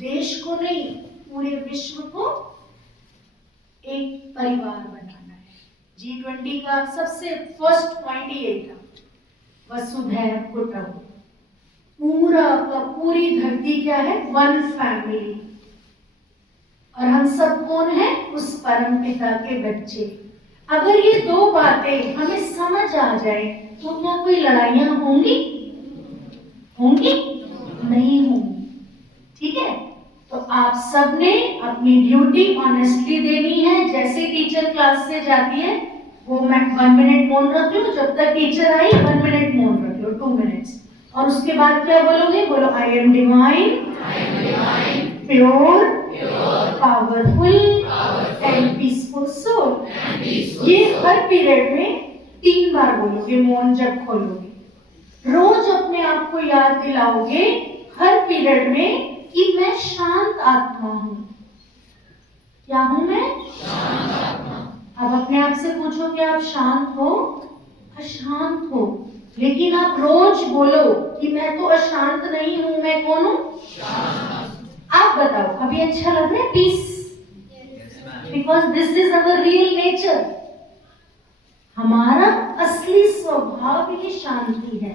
देश को नहीं पूरे विश्व को एक परिवार बनाना है। G20 का सबसे फर्स्ट पॉइंट ये था, वसुधैव कुटुंबकम। पूरी धरती क्या है? One family. और हम सब कौन है? उस परम पिता के बच्चे। अगर ये 2 बातें हमें समझ आ जाए तो क्या कोई लड़ाइयां होंगी? नहीं होंगी। ठीक है? तो आप सब ने अपनी ड्यूटी ऑनेस्टली देनी है। जैसे टीचर क्लास से जाती है, वो 1 मिनट मौन रख लो, जब तक टीचर आई 1 मिनट मौन रख लो, 2 मिनट्स। और उसके बाद क्या बोलोगे? बोलो, I am divine, pure, powerful and peaceful soul. ये हर पीरियड में 3 बार बोलोगे मौन जब खोलोगे। रोज अपने आप को याद दिलाओगे हर पीरियड में कि मैं शांत आत्मा हूं। क्या हूं मैं? शांत आत्मा। अब अपने आप से पूछो कि आप शांत हो? अशांत हो? लेकिन आप रोज बोलो कि मैं तो अशांत नहीं हूं, मैं कौन हूं? आप बताओ, अभी अच्छा लग रहा है? Peace, because this is our real nature. हमारा असली स्वभाव ही शांति है,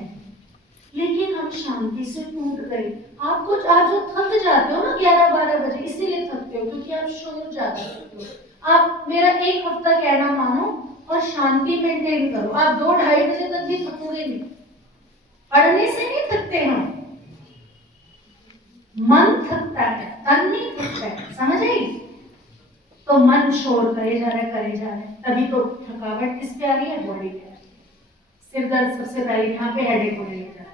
लेकिन हम शांति से टूट गए। आप जो थक जाते हो ना 11-12 बजे, इसीलिए थकते हो क्योंकि आप शोर ज्यादा करते हो। आप मेरा 1 हफ्ता कहना मानो और शांति मेंटेन करो, आप 2-2:30 बजे तक भी थकोगे नहीं। पढ़ने से नहीं थकते हम, मन थकता है, तन नहीं थकता है। समझ आई? तो मन शोर करे जा रहा है, तभी तो थकावट किस पे आ रही है? बॉडी पे। सिर दर्द सबसे पहले यहाँ पे हेडेक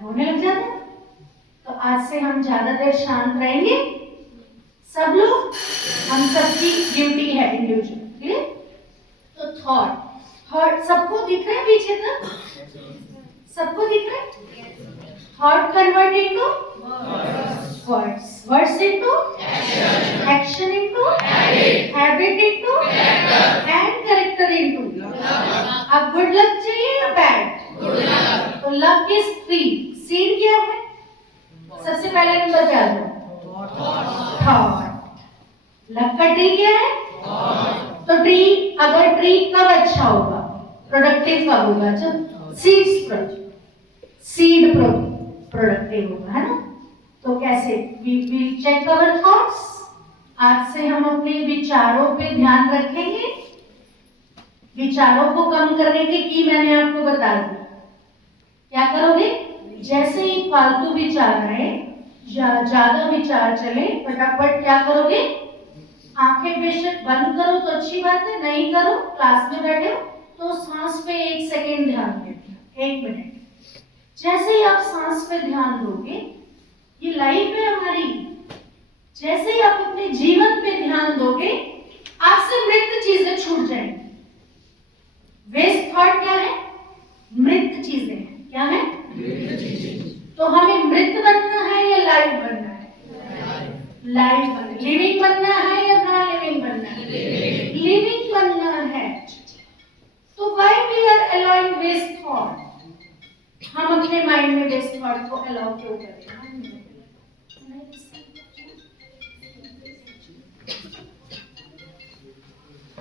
होने लग जाता है। तो आज से हम ज्यादा देर शांत रहेंगे सब लोग, हम सबकी ड्यूटी है इंडिविजुअल, ठीक है। तो थॉट सबको दिख रहा है पीछे तक, सबको दिख रहा है। Thought convert into words into action into habit into and character into. अब गुड लक चाहिए या बैड? तो लक इज 3, सीड क्या है? सबसे पहले नंबर क्या है? थॉट। लक का ट्री क्या है? तो ट्री, अगर ट्री कब अच्छा होगा, प्रोडक्टिव कब होगा? जब सीड प्रोडक्टिव होगा, है ना। तो कैसे? We will check our thoughts. आज से हम अपने विचारों पे ध्यान रखेंगे। विचारों को कम करने के की मैंने आपको बता दी। क्या करोगे? जैसे ही फालतू विचार आए, ज्यादा विचार चले, फटाफट क्या करोगे? आंखें बेशक बंद करो तो अच्छी बात है, नहीं करो, क्लास में बैठे हो तो सांस पे 1 सेकेंड ध्यान देना, 1 मिनट। जैसे ही आप सांस पे ध्यान दोगे, ये लाइफ है हमारी, जैसे ही आप अपने जीवन पे ध्यान दोगे, आपसे मृत चीजें छूट जाएंगी। वेस्ट थॉट क्या है? मृत चीजें हैं। क्या है? तो हमें मृत बनना है या लाइव बनना है? लाइव बनना, लिविंग बनना है या नॉन लिविंग बनना है? लिविंग बनना है। तो why we are allowing waste thought? हम अपने माइंड में वेस्ट थॉट को अलाउ क्यों करते हैं?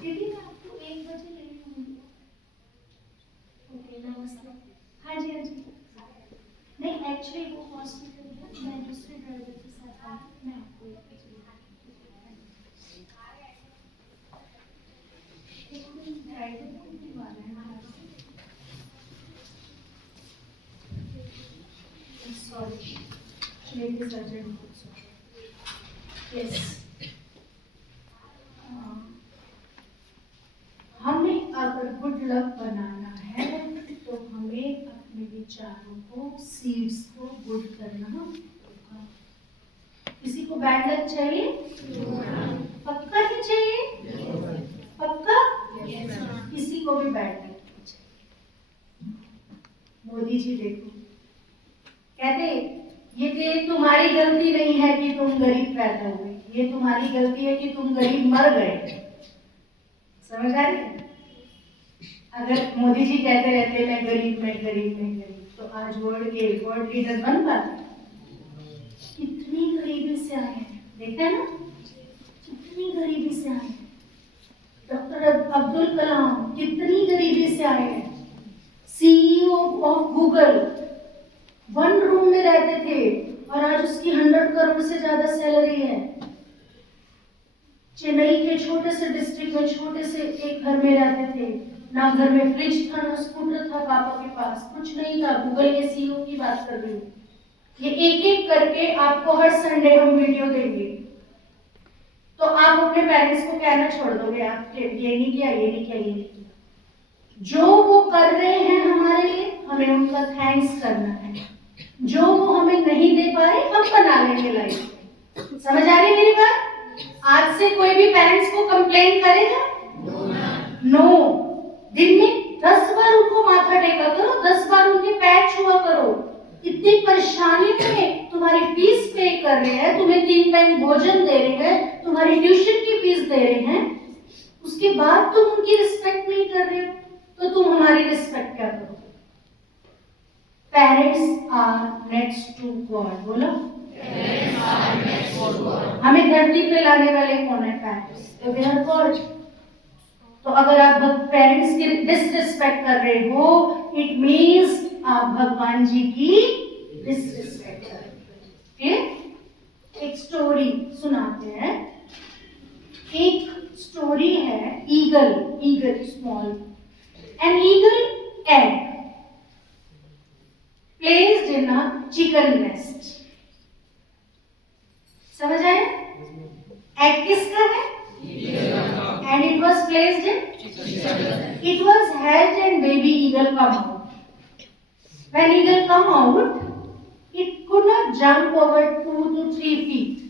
दीदी मैं आपको 1 बजे ले लूंगी। ओके नमस्ते। हाँ जी हाँ जी। नहीं एक्चुअली वो हॉस्पिटल है, मैं दूसरे ड्राइवर के साथ आई, मैं आपको 1 बजे ड्राइवर को बुलवाना है बाहर से। सॉरी मेरे सर्जन यस। हमें अगर गुड लक बनाना है तो हमें अपने विचारों को, सीड्स को गुड करना होगा। किसी को बैड लक चाहिए? पक्का नहीं चाहिए? पक्का? किसी को भी बैड लक नहीं चाहिए। मोदी जी देखो, कहते ये तुम्हारी गलती नहीं है कि तुम गरीब पैदा हुए, ये तुम्हारी गलती है कि तुम गरीब मर गए। समझ आ रही है? अगर मोदी जी कहते रहते मैं गरीब, तो आज वर्ल्ड लीडर बन पाते? कितनी गरीबी से आए हैं, देखते हैं ना, कितनी गरीबी से आए हैं। डॉक्टर अब्दुल कलाम कितनी गरीबी से आए हैं। सीईओ ऑफ गूगल 1 रूम में रहते थे और आज उसकी 100 करोड़ से ज्यादा सैलरी है। चेन्नई के छोटे से डिस्ट्रिक्ट में छोटे से एक घर में रहते थे, ना घर में फ्रिज था, ना स्कूटर था पापा के पास, कुछ नहीं था। गूगल के सीईओ की बात कर रही हूँ। ये एक एक करके आपको हर संडे हम वीडियो देंगे, तो आप अपने पेरेंट्स को कहना छोड़ दोगे आप ये नहीं किया, ये नहीं किया, ये नहीं किया। जो वो कर रहे हैं हमारे लिए, हमें उनका थैंक्स करना है। जो वो हमें नहीं दे पा रहे, हम बना लेंगे लाइफ। समझ आ रही मेरी बात? आज से कोई भी पेरेंट्स को कंप्लेन करेगा? नो। दिन में 10 बार उनको माथा टेका करो, 10 बार उनके पैर छुआ करो। इतनी परेशानी में तुम्हारी फीस पे कर रहे हैं, तुम्हें 3 टाइम भोजन दे रहे हैं, तुम्हारी ट्यूशन की फीस दे रहे हैं, उसके बाद तुम उनकी रिस्पेक्ट नहीं कर रहे हो, तो तुम हमारी रिस्पेक्ट क्या करोगे? Parents are next to God. बोलो, हमें धरती पे लाने वाले कौन है? पेरेंट्स। तो दे आर गॉड। तो अगर आप पेरेंट्स की डिसरिस्पेक्ट कर रहे हो, इट मींस आप भगवान जी की डिसरिस्पेक्ट कर रहे हो। एक स्टोरी सुनाते हैं। एक स्टोरी है, eagle small, an eagle egg placed in a chicken nest। समझ आए? एग किसका है? And it was placed in, it was hatched and baby eagle come out। When eagle come out, it could not jump over 2 to 3 feet.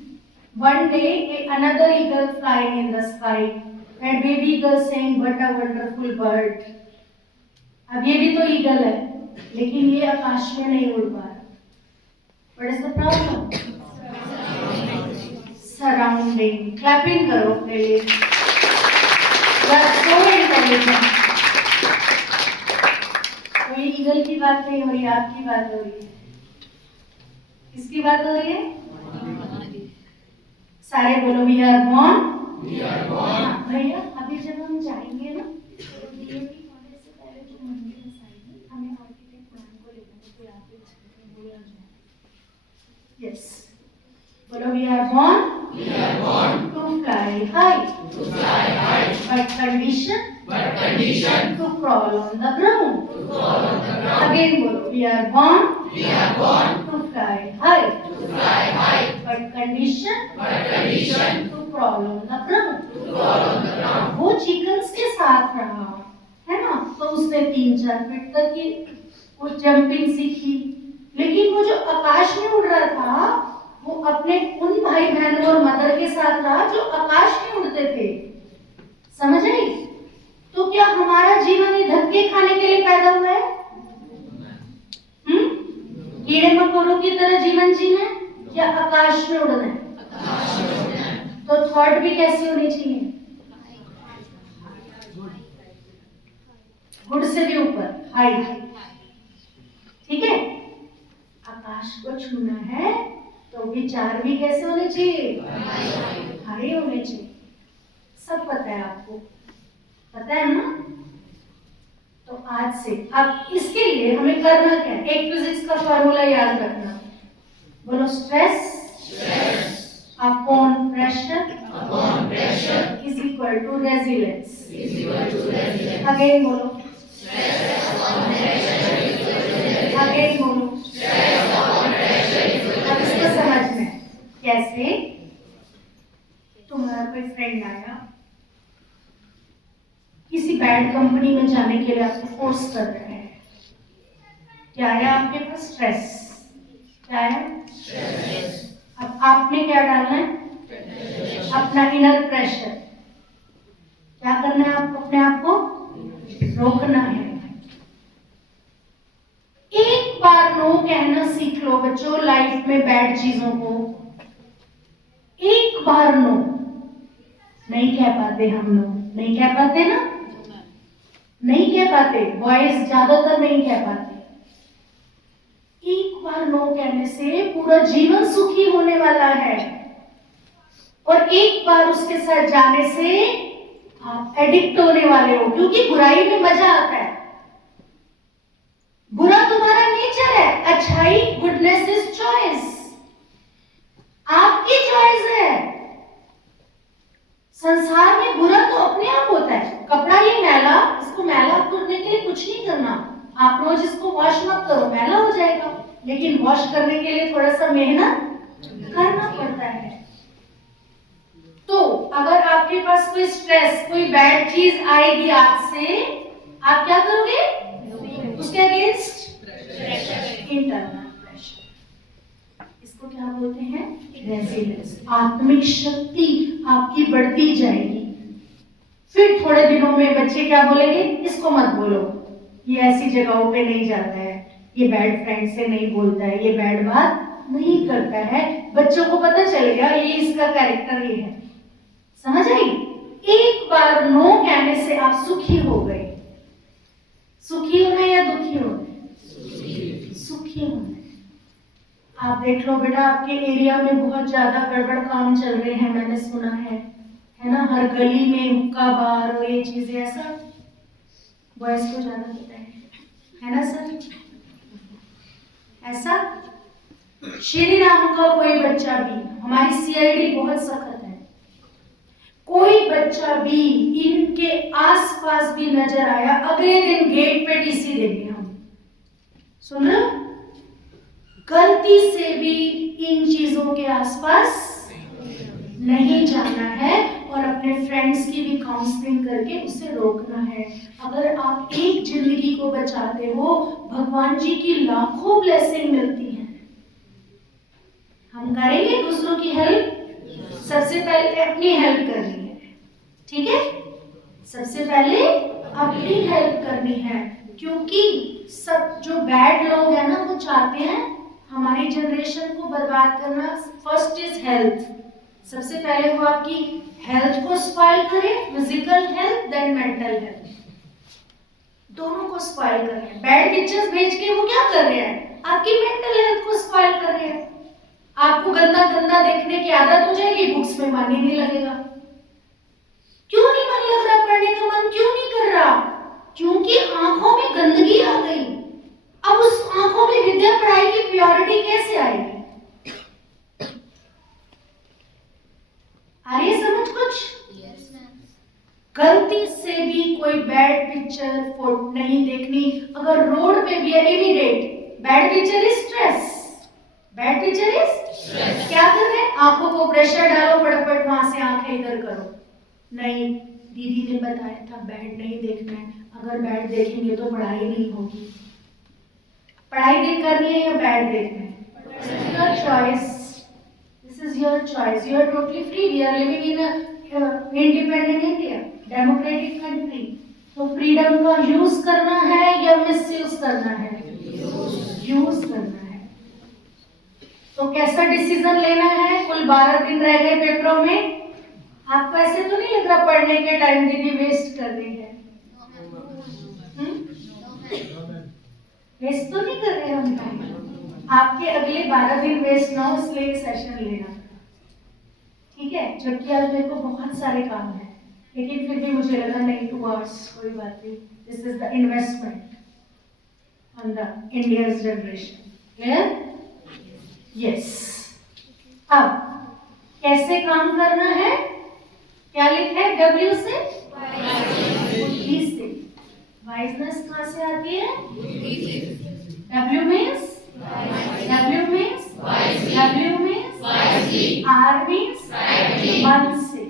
One day, another eagle flying in the sky, and baby eagle saying, "What a wonderful bird." अब ये भी तो eagle है, लेकिन ये आकाश में नहीं उड़ पा रहा. What is the problem? Surrounding. Clapping करो अपने लिए. You are so intelligent. तो ये ईगल की बात नहीं हो रही, आपकी बात हो रही है. किसकी बात हो रही है? सारे बोलो, we are born. We are born. भैया अभी जब हम जाएंगे ना, डीएवी कॉलेज से पहले जो मंदिर है साइड में, हमें आर्किटेक्ट प्लान को लेना है, कोई आप बोला जाए. Yes. बोलो, we are born. We are born to fly high. To fly high. But condition. But condition to crawl on the ground. To crawl on the ground. Again बोलो, we are born. We are born to fly high. To fly high. But condition. But condition to crawl on the ground. To crawl on the ground. वो chickens के साथ रहा, है ना? तो उसने 3-4 feet तक की वो जंपिंग सीखी, लेकिन वो जो आकाश में उड़ रहा था, वो अपने उन भाई बहनों और मदर के साथ रहा जो आकाश में उड़ते थे. समझ आई? तो क्या हमारा जीवन ये धक्के खाने के लिए पैदा हुआ है? कीड़े मकोड़ों की तरह जीवन जीना है या आकाश में उड़ना है? तो थॉट भी कैसी होनी चाहिए? गुड से भी ऊपर, हाई. ठीक है? आकाश को छूना है तो विचार भी कैसे होने चाहिए? हाई होने चाहिए. सब पता है आपको, पता है ना? तो आज से अब इसके लिए हमें करना क्या है? एक फिजिक्स का फॉर्मूला याद रखना. बोलो, stress upon pressure is equal to resilience. Again बोलो, अगेन बोलो. अब इसको समझना है कैसे. तुम्हारा कोई फ्रेंड आया, किसी बैड कंपनी में जाने के लिए आपको फोर्स कर रहे हैं. क्या आया आपके पास? स्ट्रेस. क्या आया? अब आपने क्या डालना है? अपना इनर प्रेशर. क्या करना है? आपको अपने आप को रोकना है. एक बार नो कहना सीख लो बच्चों लाइफ में बैड चीजों को. एक बार नो. नहीं कह पाते हम लोग, नहीं कह पाते ना, नहीं कह पाते. बॉयज ज्यादातर नहीं कह पाते. एक बार नो कहने से पूरा जीवन सुखी होने वाला है, और एक बार उसके साथ जाने से आप एडिक्ट होने वाले हो, क्योंकि बुराई में मजा आता है. बुरा तुम्हारा नेचर है, अच्छाई, गुडनेस इज चॉइस. आपकी चॉइस है. संसार में बुरा तो अपने आप होता है. कपड़ा ये मैला, इसको मैला करने के लिए कुछ नहीं करना. आप रोज इसको वॉश मत करो, मैला हो जाएगा, लेकिन वॉश करने के लिए थोड़ा सा मेहनत करना पड़ता है. तो अगर आपके पास कोई स्ट्रेस, कोई बैड चीज आएगी आज से, आप क्या करोगे? उसके अगेंस्ट इंटरनल प्रेशर. इसको क्या बोलते हैं? रेजिलेंस. आत्मिक शक्ति आपकी बढ़ती जाएगी. फिर थोड़े दिनों में बच्चे क्या बोलेंगे? इसको मत बोलो, ये ऐसी जगहों पे नहीं जाता है, ये बैड फ्रेंड से नहीं बोलता है, ये बैड बात नहीं करता है. बच्चों को पता चल गया ये इसका कैरेक्टर ये है. समझ आई? एक बार नो कहने से आप सुखी हो गए. सुखी होना या दुखी होना? सुखी होना. आप देख लो बेटा, आपके एरिया में बहुत ज्यादा गड़बड़ काम चल रहे हैं, मैंने सुना है ना? हर गली में हुक्का बार और ये चीजें, ऐसा बॉयज को ज्यादा पता है ना सर? ऐसा श्री राम का कोई बच्चा भी, हमारी सीआईडी बहुत सख्त है, कोई बच्चा भी इनके आसपास भी नजर आया, अगले दिन गेट पे टीसी देंगे हम. सुन लो, गलती से भी इन चीजों के आसपास नहीं जाना है, और अपने फ्रेंड्स की भी काउंसलिंग करके उसे रोकना है. अगर आप एक जिंदगी को बचाते हो, भगवान जी की लाखों ब्लेसिंग मिलती है। हम करेंगे दूसरों की हेल्प, सबसे पहले अपनी हेल्प करनी है, ठीक है? सबसे पहले अपनी हेल्प करनी है, क्योंकि सब जो बैड लोग हैं ना, वो चाहते हैं हमारी जनरेशन को बर्बाद करना। फर्स्ट इज हेल्थ, सबसे पहले वो आपकी हेल्थ को स्पॉइल करे, physical health then mental health, दोनों को स्पॉइल कर रहे हैं। बैड पिक्चर्स भेज के वो क्या कर रहे हैं? आपकी मेंटल हेल्थ को स्पॉइल कर रहे हैं। आपको गंदा गंदा देखने की आदत हो जाएगी, बुक्स में मन ही नहीं लगेगा। क्यों नहीं मन लग रहा? पढ़ने का मन क्यों नहीं कर रहा? क्योंकि आंखों में गंदगी आ गई। अब उस आंखों में विद्या पढ़ाई की प्योरिटी कैसे आएगी? आ रही है समझ कुछ? गलती से भी कोई बैड पिक्चर फोटो नहीं देखनी। अगर रोड पे भी है immediate, bad picture is stress, bad picture is stress. क्या कर रहे हैं? आंखों को प्रेशर डालो, फटाफट वहां से आंखें इधर करो। नहीं, दीदी ने बताया था बैड नहीं देखना है, अगर बैड देखेंगे तो पढ़ाई नहीं होगी। पढ़ाई देख करनी है या बैड देखना है? Your choice, this is your choice, you are totally free. We are living in independent India, democratic country. तो फ्रीडम का यूज करना है या मिसयूज करना है? यूज करना है। तो कैसा डिसीजन लेना है? कुल 12 दिन रह गए पेपरों में। आपको ऐसे तो नहीं लग रहा पढ़ने के टाइम दीदी वेस्ट कर रही है? वेस्ट तो नहीं कर रहे हम टाइम। आपके अगले 12 दिन वेस्ट ना हो, इसलिए सेशन लेना, ठीक है? जबकि आज मेरे को बहुत सारे काम है, लेकिन फिर भी मुझे लगा नहीं, 2 hours कोई बात नहीं। This is the investment on the India's generation. Clear? Yes. अब कैसे काम करना है? क्या लिखा है? W से बुद्धि से। वाइजनेस कहाँ से आती है? W means R means मन से,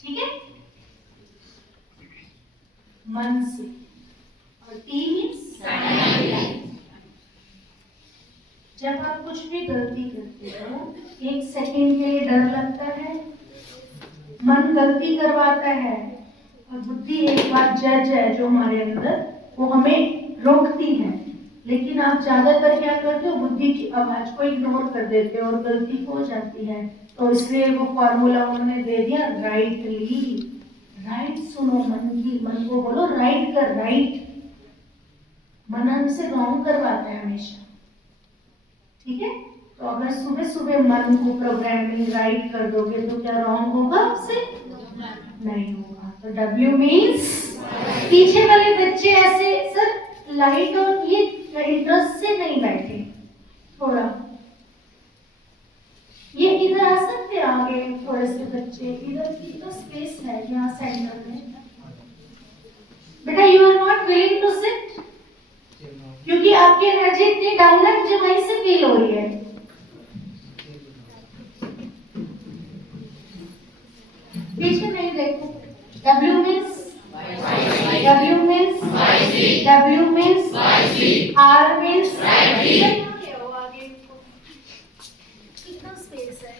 ठीक है? मन से। और T means जब आप कुछ भी गलती करते हो, 1 सेकेंड के लिए डर लगता है, मन गलती करवाता है, और बुद्धि एक बार जज है जो हमारे अंदर, वो हमें रोकती है। लेकिन आप ज्यादातर क्या करते हो? बुद्धि की आवाज को इग्नोर कर देते हो और गलती हो जाती है। तो इसलिए वो फॉर्मूला उन्होंने दे दिया, राइटली। राइट सुनो मन की, मन को बोलो राइट कर, राइट। मन हमसे रॉन्ग करवाता है हमेशा, ठीक है? तो अगर सुबह सुबह मन को प्रोग्रामिंग राइट कर दोगे तो क्या रॉन्ग होगा आपसे? नहीं होगा। तो W मीन्स, पीछे वाले बच्चे ऐसे सर लाइट और ये इंटरेस्ट से नहीं बैठे, थोड़ा ये इधर आ सकते हैं आगे, थोड़े से बच्चे इधर की तो स्पेस है यहाँ सेंटर में। बेटा you are not willing to sit, क्योंकि आपकी एनर्जी इतनी डाउन है, मुझे वहीं से फील हो रही है। पीछे नहीं देखो। W means R means